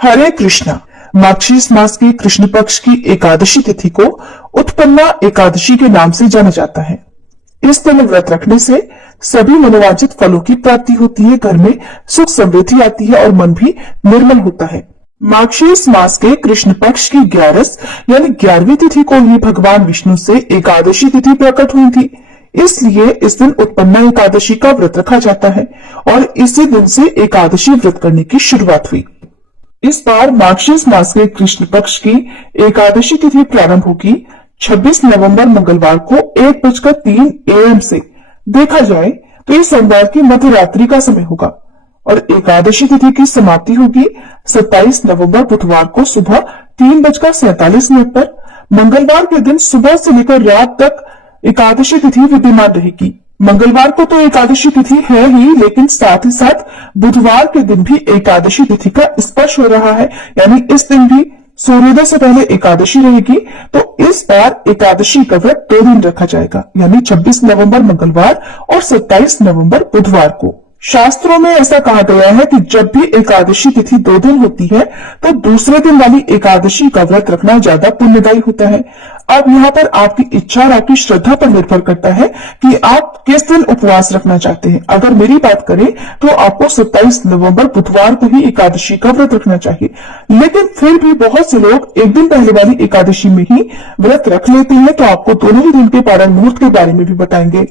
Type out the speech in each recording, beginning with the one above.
हरे कृष्णा। मार्गशीर्ष मास की कृष्ण पक्ष की एकादशी तिथि को उत्पन्ना एकादशी के नाम से जाना जाता है। इस दिन व्रत रखने से सभी मनोवांछित फलों की प्राप्ति होती है, घर में सुख समृद्धि आती है और मन भी निर्मल होता है। मार्गशीर्ष मास के कृष्ण पक्ष की 11 यानी 11वीं तिथि को ही भगवान विष्णु से एकादशी तिथि प्रकट हुई थी, इसलिए इस दिन उत्पन्ना एकादशी का व्रत रखा जाता है और इसी दिन से एकादशी व्रत करने की शुरुआत हुई। इस बार मार्गशीर्ष मास के कृष्ण पक्ष की एकादशी तिथि प्रारंभ होगी 26 नवंबर मंगलवार को 1:03 AM से। देखा जाए तो ये सोमवार की मध्य रात्रि का समय होगा और एकादशी तिथि की समाप्ति होगी 27 नवंबर बुधवार को सुबह 3:47 पर। मंगलवार के दिन सुबह से लेकर रात तक एकादशी तिथि विद्यमान रहेगी। मंगलवार को तो एकादशी तिथि है ही, लेकिन साथ ही साथ बुधवार के दिन भी एकादशी तिथि का स्पर्श हो रहा है, यानी इस दिन भी सूर्योदय से पहले एकादशी रहेगी। तो इस बार एकादशी का व्रत 2 दिन रखा जाएगा, यानी 26 नवंबर मंगलवार और 27 नवंबर बुधवार को। शास्त्रों में ऐसा कहा गया है कि जब भी एकादशी तिथि 2 दिन होती है तो दूसरे दिन वाली एकादशी का व्रत रखना ज्यादा पुण्यदायी होता है। अब यहाँ पर आपकी इच्छा और आपकी श्रद्धा पर निर्भर करता है कि आप किस दिन उपवास रखना चाहते हैं। अगर मेरी बात करें तो आपको 27 नवंबर बुधवार को ही एकादशी का व्रत रखना चाहिए, लेकिन फिर भी बहुत से लोग एक दिन पहले वाली एकादशी में ही व्रत रख लेते हैं, तो आपको दोनों ही दिन के पारण मुहूर्त के बारे में भी बताएंगे।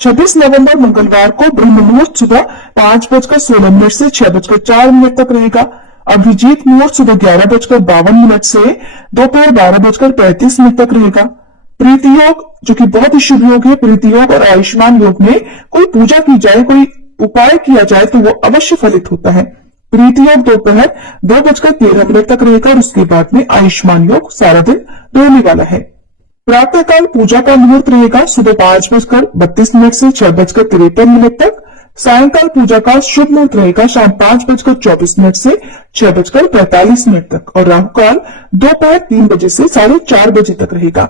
26 नवंबर मंगलवार को ब्रह्म मुहूर्त सुबह 5:16 से 6:04 तक रहेगा। अभिजीत मुहूर्त सुबह 11:52 से दोपहर 12:35 तक रहेगा। प्रीति योग, जो कि बहुत ही शुभ योग है, प्रीति योग और आयुष्मान योग में कोई पूजा की जाए, कोई उपाय किया जाए तो वो अवश्य फलित होता है। प्रीति योग दोपहर 2:13 तक रहेगा और उसके बाद में आयुष्मान योग सारा दिन रहने वाला है। प्रातःकाल पूजा का मुहूर्त रहेगा सुबह 5:32 से 6:53 तक। सायंकाल पूजा का शुभ मुहूर्त रहेगा शाम 5:24 से 6:45 तक और राहु काल दोपहर 3 बजे से 4:30 बजे तक रहेगा।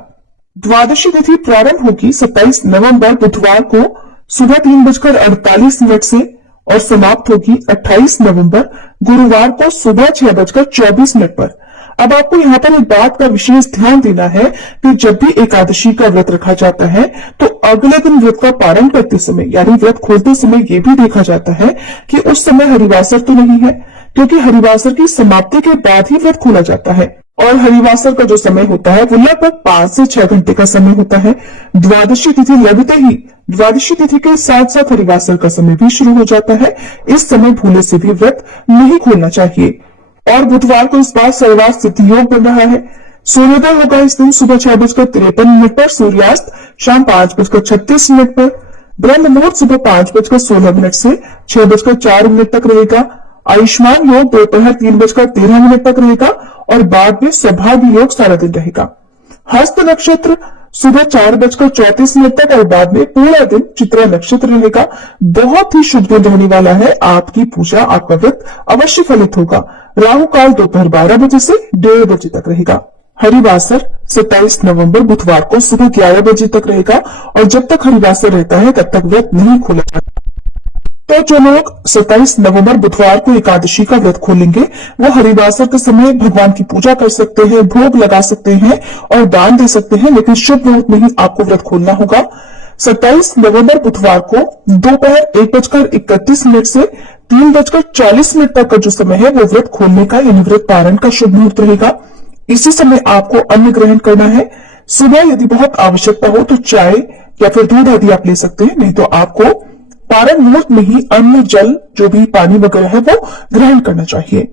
द्वादशी तिथि प्रारंभ होगी 27 नवंबर बुधवार को सुबह 3:48 से और समाप्त होगी 28 नवंबर गुरुवार को सुबह 6:24 पर। अब आपको यहाँ पर एक बात का विशेष ध्यान देना है कि जब भी एकादशी का व्रत रखा जाता है तो अगले दिन व्रत का पारण करते समय यानी व्रत खोलते समय ये भी देखा जाता है कि उस समय हरिवासर तो नहीं है, क्योंकि हरिवासर की समाप्ति के बाद ही व्रत खोला जाता है और हरिवासर का जो समय होता है वो लगभग 5 से 6 घंटे का समय होता है। द्वादशी तिथि लगते ही द्वादशी तिथि के साथ साथ हरिवासर का समय भी शुरू हो जाता है। इस समय भूले से भी व्रत नहीं खोलना चाहिए। और बुधवार को इस बार सर्वार्थ स्थिति योग बन रहा है। सूर्योदय होगा इस दिन सुबह 6:53 पर, सूर्यास्त शाम 5:36 पर। ब्रह्म मुहूर्त सुबह 5:16 से 6:04 तक रहेगा। आयुष्मान योग दोपहर 3:13 तक रहेगा और बाद में सौभाग्य योग सारा दिन रहेगा। हस्त नक्षत्र सुबह 4:34 तक और बाद में पूरा दिन चित्रा नक्षत्र रहेगा। बहुत ही शुभ दिन रहने वाला है। आपकी पूजा, आपका व्रत अवश्य फलित होगा। राहु काल दोपहर 12 बजे से 1:30 बजे तक रहेगा। हरिवासर 27 नवंबर बुधवार को सुबह 11 बजे तक रहेगा और जब तक हरिवासर रहता है तब तक व्रत नहीं खोला जाता। तो जो लोग 27 नवंबर बुधवार को एकादशी का व्रत खोलेंगे वो हरिवासर के समय भगवान की पूजा कर सकते हैं, भोग लगा सकते हैं और दान दे सकते हैं, लेकिन शुभ मुहूर्त में ही आपको व्रत खोलना होगा। 27 नवंबर बुधवार को दोपहर 1:31 से 3:40 तक का जो समय है वो व्रत खोलने का यानी व्रत पारण का शुभ मुहूर्त रहेगा। इसी समय आपको अन्न ग्रहण करना है। सुबह यदि बहुत आवश्यकता हो तो चाय या फिर दूध आदि आप ले सकते हैं, नहीं तो आपको पारण मुहूर्त में ही अन्न, जल, जो भी पानी वगैरह है वो ग्रहण करना चाहिए।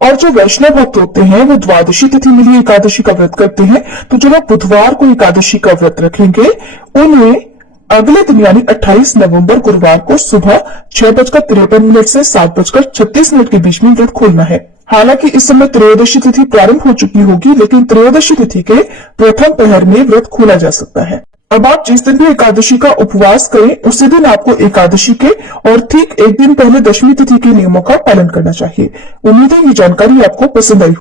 और जो वैष्णव भक्त होते हैं वो द्वादशी तिथि में ही एकादशी का व्रत करते हैं, तो जो लोग बुधवार को एकादशी का व्रत रखेंगे उन्हें अगले दिन यानी 28 नवंबर गुरुवार को सुबह 6:53 से 7:36 के बीच में व्रत खोलना है। हालांकि इस समय त्रयोदशी तिथि प्रारंभ हो चुकी होगी, लेकिन त्रयोदशी तिथि के प्रथम पहर में व्रत खोला जा सकता है। अब आप जिस दिन भी एकादशी का उपवास करें उसी दिन आपको एकादशी के और ठीक एक दिन पहले दशमी तिथि के नियमों का पालन करना चाहिए। उम्मीद है ये जानकारी आपको पसंद आई।